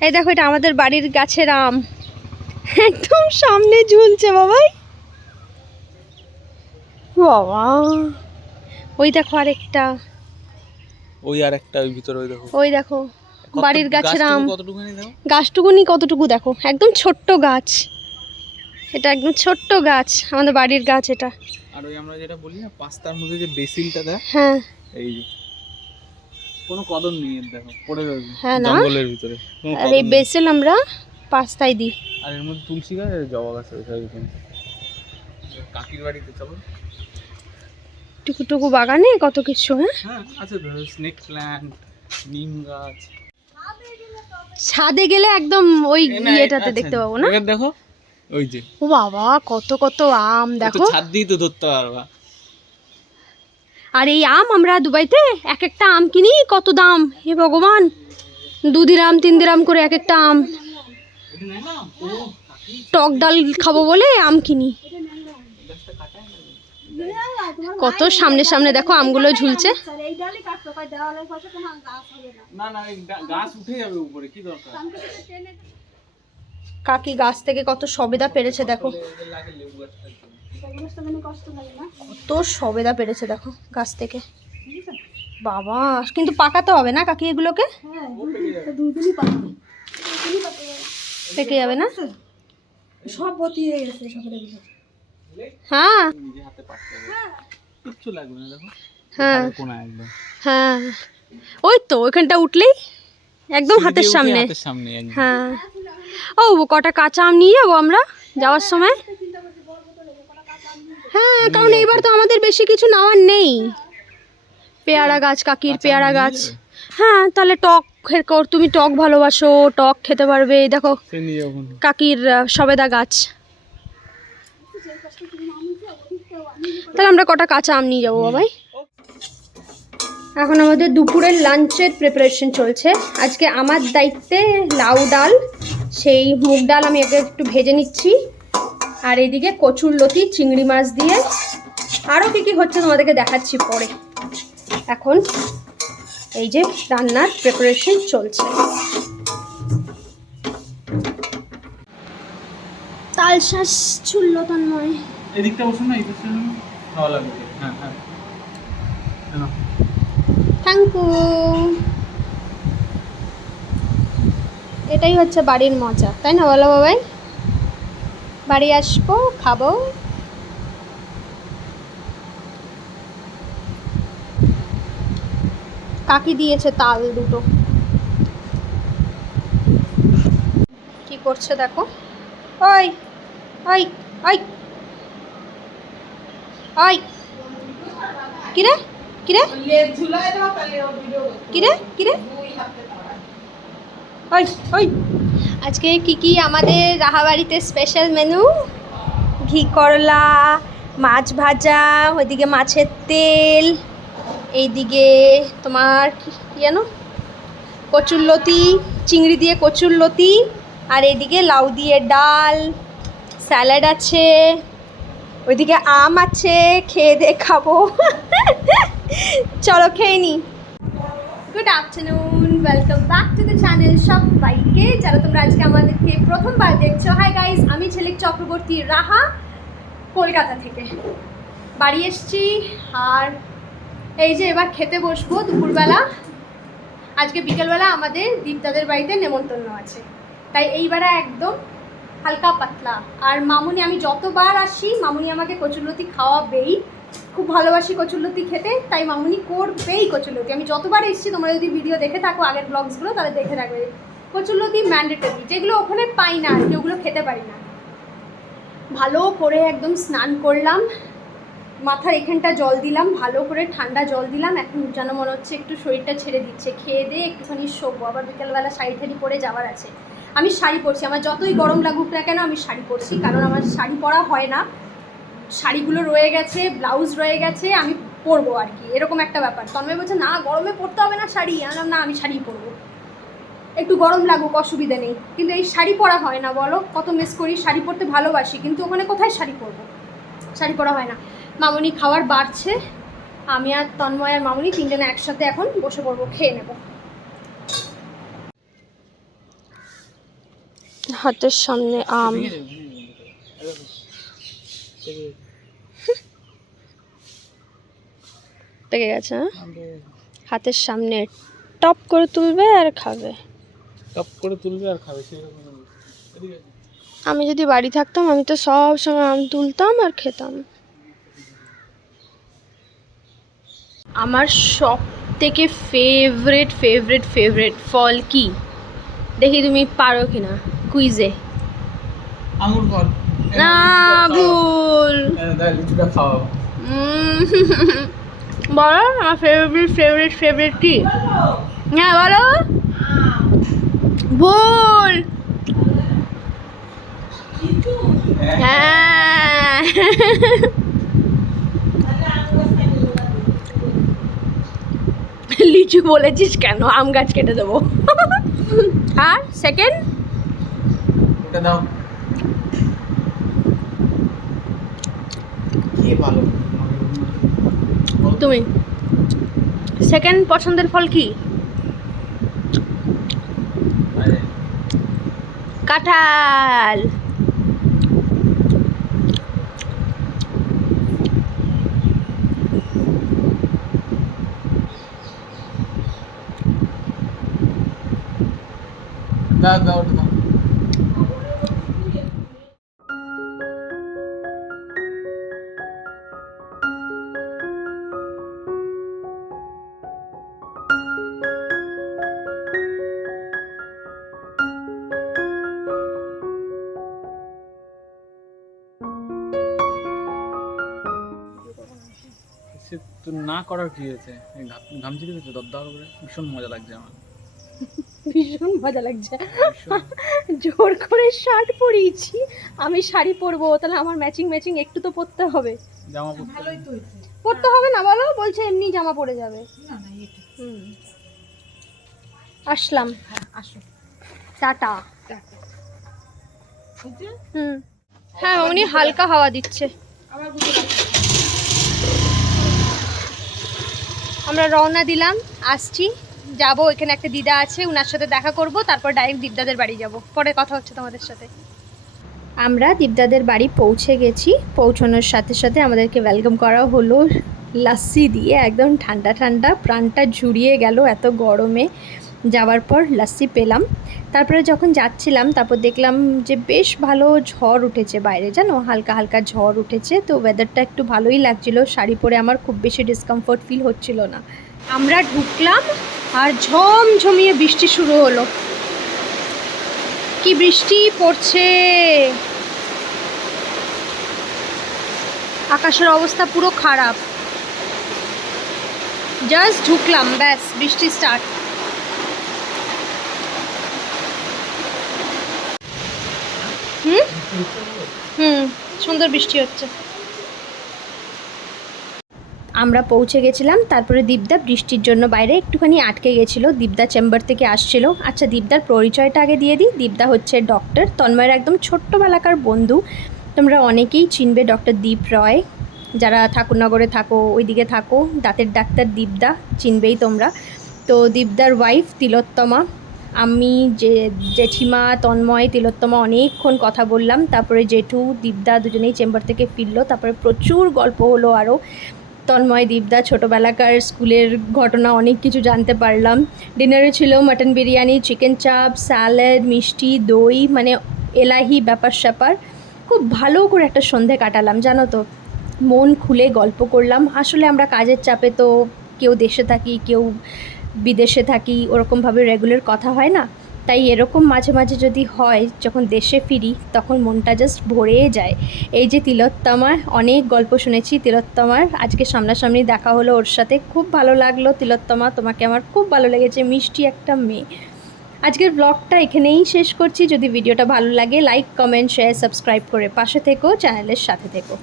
এই দেখো এটা আমাদের বাড়ির গাছের আম। একদম সামনে ঝুলছে বাবাই বাবা। ওই দেখো আরেকটা। ওই আর একটা ওই ভিতরে ওই দেখো। ওই দেখো বাড়ির গাছের আম। গাছটুকুনি কতটুকু দেখো? একদম ছোট্ট গাছ। এটা একদম ছোট্ট গাছ আমাদের বাড়ির গাছ এটা। আর ওই আমরা যেটা বলি না পাস্তার মধ্যে যে বেসিলটা দেয় হ্যাঁ। এই যে। কোনো কদর নেই দেখো পড়ে রয়েছে। হ্যাঁ না? জঙ্গলের ভিতরে আর এই বেসেল আমরা পাস্তায় দিই। আর এর মধ্যে তুলসী গাছ আর জবা গাছ আছে ওইখানে কাকির বাড়িতে চলো। টুকু বাগানে কত কিছু হ্যাঁ? হ্যাঁ আছে স্নেক প্ল্যান্ট নিম গাছ। ছাদে গেলে একদম ওই ইয়েটাতে দেখতে পাবো না? দেখো ওই যে। ও বাবা কত কত আম দেখো। ছাদ দিয়ে তো ধরতে পারবা। আর এই আম আমরা দুবাইতে এক একটা আম কিনি কত দাম? হে ভগবান। দু দিরাম তিন দিরাম করে এক একটা আম। টক ডাল খাব বলে আম কিনি। কত সামনে সামনে দেখো আমগুলো ঝুলছে। কাকি গাছ থেকে কত সবেদা পেরেছে দেখো। কত সবেদা পেরেছে দেখো গাছ থেকে। বাবা কিন্তু পাকাতে হবে না কাকি এগুলোকে? পেকে যাবে না? সব বতিয়ে গেছে হ্যাঁ। হ্যাঁ। একদম। হ্যাঁ। ওই তো ওইখানটা উঠলেই একদম হাতের সামনে। হাতের সামনে একদম। হ্যাঁ। ও কটা কাঁচা আম নিয়ে যাব আমরা যাওয়ার সময়? হ্যাঁ কারণ এইবার তো আমাদের বেশি কিছু নেওয়ার নেই। পেয়ারা গাছ কাকির পেয়ারা গাছ। হ্যাঁ তাহলে টক কর- তুমি টক ভালোবাসো টক খেতে পারবে। দেখো কাকির সবেদা গাছ। তাহলে আমরা কটা কাঁচা আম নিয়ে যাব বাবাই? এখন আমাদের দুপুরের লাঞ্চের প্রিপারেশন চলছে। আজকে আমার দায়িত্বে লাউ ডাল সেই মুগ ডাল আমি আগে একটু ভেজে নিচ্ছি। আর এইদিকে কচুর লতি চিংড়ি মাছ দিয়ে আরও কী কী হচ্ছে তোমাদেরকে দেখাচ্ছি পরে। এখন এই যে রান্নার প্রিপারেশন চলছে। তাল শ্বাস ছুড়ল তন্ময় এদিকটা বসুন না এই ভালো লাগবে। হ্যাঁ হ্যাঁ। থ্যাংক ইউ এটাই হচ্ছে বাড়ির মজা তাই না বলো বাবাই? বাড়ি আসব, খাব। কাকি দিয়েছে তাল দুটো। কি করছে দেখো? ওই ওই ওই। ওই। কিরে? কিরে? কিরে? কিরে? ওই ওই। আজকে কি কি আমাদের রাহাবাড়িতে স্পেশাল মেনু ঘি করলা, মাছ ভাজা, ওইদিকে মাছের তেল, এইদিকে তোমার কি জানো? কচুরলতি চিংড়ি দিয়ে কচুরলতি আর এইদিকে লাউ দিয়ে ডাল, স্যালাড আছে, ওইদিকে আম আছে, খেয়ে দিয়ে খাব। চলো খেয়ে নি। Good afternoon welcome back to the channel সবাইকে। যারা তোমরা আজকে আমাদেরকে প্রথমবার দেখছ হাই গাইস আমি ছেলেক চক্রবর্তী, রাহা, কলকাতা থেকে। বাড়ি এসছি, আর এই যে এবার খেতে বসবো দুপুরবেলা। আজকে বিকেলবেলা আমাদের দীপদাদের বাড়িতে নেমন্তন্ন আছে। তাই এইবারে একদম হালকা পাতলা। আর মামুনি, আমি যতবার আসি, মামুনি আমাকে কচুরলতি খাওয়াবেই। খুব ভালোবাসি কচুরলতি খেতে, তাই মামুনি করবেই কচুরলতি। আমি যতবার এসেছি, তোমরা যদি ভিডিও দেখে থাকো আগের ব্লগসগুলো তাহলে দেখে থাকবে। কচুরলতি ম্যান্ডেটরি যেগুলো ওখানে পাই না আর ওগুলো খেতে পারি না। ভালো করে একদম স্নান করলাম, মাথার এখানটা জল দিলাম, ভালো করে ঠান্ডা জল দিলাম, এখন যেন মনে হচ্ছে একটু শরীরটা ছেড়ে দিচ্ছে। খেয়ে দিয়ে একটুখানি শোবো, আবার বিকেলবেলা শাড়ি ঠাড়ি পরে যাওয়ার আছে। আমি শাড়ি পরছি, আমার যতই গরম লাগুক না কেন আমি শাড়ি পরছি, কারণ আমার শাড়ি পরা হয় না। শাড়িগুলো রয়ে গেছে ব্লাউজ রয়ে গেছে আমি পরবো আর কি। এরকম একটা ব্যাপার। তন্ময় বলছে না গরমে পরতে হবে না শাড়ি। আমি না আমি শাড়ি পরবো। একটু গরম লাগুক অসুবিধা নেই। কিন্তু এই শাড়ি পরা হয় না বলো? কত মিস করি শাড়ি পরতে ভালোবাসি কিন্তু ওখানে কোথায় শাড়ি পরবো? শাড়ি পরা হয় না। মামুনি খাওয়ার বাড়ছে। আমি আর তন্ময় আর মামুনি তিনজনে একসাথে এখন বসে পড়ব খেয়ে নেব। হাতের সামনে আম ভেঙে যাবে, ভেঙে যাবে। এই দেখো। এই যে, পেকে গেছে হ্যাঁ। হাতের সামনে টপ করে তুলবে আর খাবে। টপ করে তুলবে আর খাবে। আমি যদি বাড়ি থাকতাম আমি তো সব সময় আম তুলতাম আর খেতাম। আমার সব থেকে ফেভারেট ফেভারেট ফেভারেট ফল কি? দেখি তুমি পারো কি না কুইজে আঙুর ফল। না ভুল। লিচুটা খাওয়াও। বলো আমার ফেভারিট ফেভারিট ফেভারিট কি? হ্যাঁ বলো। ভুল। হ্যাঁ। লিচু বলেছিস কেন? আম গাছ কেটে দেবো। আর সেকেন্ড দাও। ভালো। তুমি? সেকেন্ড পছন্দের ফল কি? কাঁঠাল। দাও দাও। না করার কি হয়েছে? ঘামছি দিয়েছে দরদার করে? ভীষণ মজা লাগছে আমার। ভীষণ মজা লাগছে। জোর করে শার্ট পরিয়েছি আমি শাড়ি পরবো তাহলে আমার ম্যাচিং ম্যাচিং একটু তো পরতে হবে। জামা পড়তে পরতে হবে। না বলো? বলছে এমনি জামা পরে যাবে। হুম। আসলাম। আসো। টাটা। হুম। হ্যাঁ উনি হালকা হাওয়া দিচ্ছে। আবার আমরা রওনা দিলাম, আসছি, যাব, এখানে একটা দিদা আছে ওনার সাথে দেখা করব, তারপর ডাইরেক্ট দীপদাদের বাড়ি যাব। পরে কথা হচ্ছে তোমাদের সাথে। আমরা দীপদাদের বাড়ি পৌঁছে গেছি, পৌঁছানোর সাথে সাথে আমাদেরকে ওয়েলকাম করা হলো লাস্সি দিয়ে, একদম ঠান্ডা ঠান্ডা, প্রাণটা ঝুড়িয়ে গেল এত গরমে। যাওয়ার পর লাস্সি পেলাম। তারপরে যখন যাচ্ছিলাম, তারপর দেখলাম যে বেশ ভালো ঝড় উঠেছে বাইরে, জানো? হালকা হালকা ঝড় উঠেছে, তো ওয়েদারটা একটু ভালোই লাগছিল। শাড়ি পরে আমার খুব বেশি ডিসকমফোর্ট ফিল হচ্ছিল না। আমরা ঢুকলাম আর ঝমঝমিয়ে বৃষ্টি শুরু হলো। কি বৃষ্টি পড়ছে? আকাশের অবস্থা পুরো খারাপ। জাস্ট ঢুকলাম, ব্যাস, বৃষ্টি স্টার্ট হুম? হুম, সুন্দর বৃষ্টি হচ্ছে। আমরা পৌঁছে গেছিলাম, তারপরে দীপদা বৃষ্টির জন্য বাইরে একটুখানি আটকে গেছিল। দীপদা চেম্বার থেকে আসছিল। আচ্ছা দীপদার পরিচয়টা আগে দিয়ে দিই। দীপদা হচ্ছে ডক্টর তন্ময়ের একদম ছোট্টবেলাকার বন্ধু। তোমরা অনেকেই চিনবে ডক্টর দীপ রয়। যারা ঠাকুরনগরে থাকো, ওইদিকে থাকো, দাঁতের ডাক্তার দীপদা, চিনবেই তোমরা। তো দীপদার ওয়াইফ তিলোত্তমা। আমি যে জেঠিমা, তন্ময়, তিলোত্তমা অনেকক্ষণ কথা বললাম, তারপরে জেঠু, দীপদা দুজনেই চেম্বার থেকে ফিরলো, তারপরে প্রচুর গল্প হলো আরও তন্ময়, দীপদা ছোটোবেলাকার স্কুলের ঘটনা অনেক কিছু জানতে পারলাম। ডিনারে ছিল mutton biryani, chicken chaap, salad, মিষ্টি, দই মানে এলাহি ব্যাপার স্যাপার। খুব ভালো করে একটা সন্ধে কাটালাম, জানো তো। মন খুলে গল্প করলাম। আসলে আমরা কাজের চাপে তো কেউ দেশে থাকি, কেউ বিদেশে থাকি, ওরকমভাবে রেগুলার কথা হয় না। তাই এরকম মাঝে মাঝে যদি হয়, যখন দেশে ফিরি, তখন মনটা জাস্ট ভরে যায়। এই যে তিলোত্তমা অনেক গল্প শুনেছি। তিলোত্তমার, আজকে সামনাসামনি দেখা হলো ওর সাথে। খুব ভালো লাগল তিলোত্তমা, তোমাকে আমার খুব ভালো লেগেছে, মিষ্টি একটা মেয়ে। আজকের ব্লগটা এখানেই শেষ করছি। যদি ভিডিওটা ভালো লাগে লাইক কমেন্ট শেয়ার সাবস্ক্রাইব করে পাশে থেকো চ্যানেলের সাথে থেকো।